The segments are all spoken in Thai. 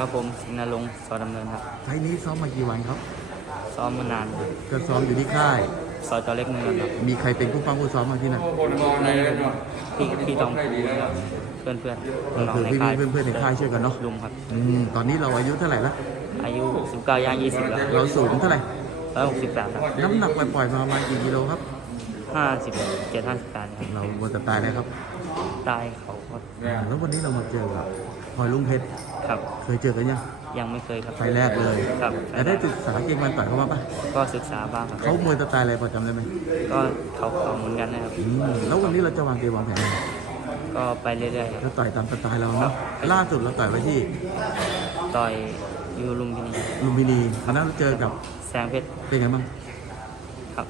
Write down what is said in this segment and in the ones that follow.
ครับผมสิงห์นรงค์สอดำเนินครับไฟล์นี้ซ้อมมากี่วันครับ ซ้อมมานานก็ซ้อมอยู่ที่ค่าย สอจอเล็กเนินครับมีใครเป็นผู้ฟังผู้ซ้อมมาที่นั่นพี่พี่ตองพูครับเพื่อนเพื่อนๆก็น้องคือๆในพี่ค่ายเพื่อนเพื่อนๆในค่ายช่วยกันเนาะลุงครับ อืมตอนนี้เราอายุเท่าไหร่ละอายุ19ย่าง20 แล้วเราสูงเท่าไหร่168ครับน้ำหนักปล่อยๆมาประมาณกี่กิโลครับ57 58ครับเราบนสไตล์อะไรครับ ใต้เขาครับแล้ววันนี้เรามาเจอกับพลอยลุงเพชร ครับ เคยเจอกันยัง ยังไม่เคยครับไฟล์แรกเลย ครับแต่ได้ศึกษาเก่งมันต่อยเขามาปะก็ศึกษาบ้างครับ เขามวยสไตล์อะไรพอจำได้ไหมก็เขาเขาเหมือนกันนะครับ อืมแล้ววันนี้เราจะวางเกมวางแผนยังไงก็ไปเรื่อยๆครับจะต่อยตามสไตล์เราเนาะ ล่าสุดเราต่อยไว้ที่ต่อยอยูลุมพินีลุมพินีคณะเราเจอกับแสงเพชรเป็นไงบ้างครับ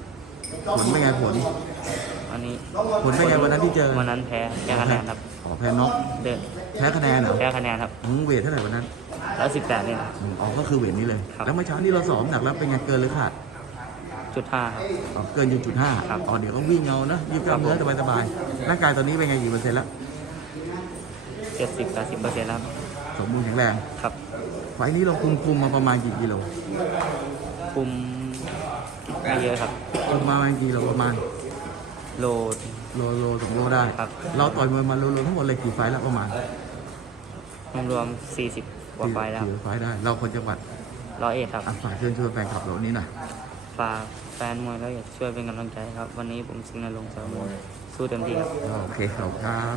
ผลเป็นไงผล วันนี้ผลเป็นไงวันนั้นที่เจอวันนั้นแพ้แพ้คะแนนครับอ๋อแพ้น็อกเดินแพ้คะแนนเหรอแพ้คะแนนครับอืมเวทเท่าไหร่วันนั้นแล้ว18เนี่ยนะอืมอ๋อก็คือเวทนี้เลยครับแล้วเมื่อเช้านี้เราสอบหนักแล้วเป็นไงเกินหรือขาดจุดห้าครับอ๋อเกินอยู่จุดห้าครับอ๋อเดี๋ยวก็วิ่งเอานะยืดกล้ามเนื้อครับผมสบายๆร่างกายตอนนี้เป็นไงกี่เปอร์เซ็นต์แล้วเจ็ดสิบแปดสิบเปอร์เซ็นต์แล้วครับสมบูรณ์แข็งแรงครับไฟล์นี้เราคุมคุมมาประมาณกี่กิโลคุมไม่เยอะครับคุมมาประมาณกี่โลประมาณ โล โลโลสองโลได้ ครับ เราต่อยมวยมาโลโลทั้งหมดเลยกี่ไฟล์แล้วประมาณรวมสี่สิบกว่าไฟล์แล้วกี่ไฟล์ได้ เราคนจังหวัดร้อยเอ็ดครับอะฝากเชิญชวนแฟนคลับเราวันนี้หน่อยฝากแฟนมวยแล้วอยากช่วยเป็นกำลังใจครับ วันนี้ผมสิงห์นรงค์สารมวยสู้เต็มที่ครับ โอเคขอบคุณครับ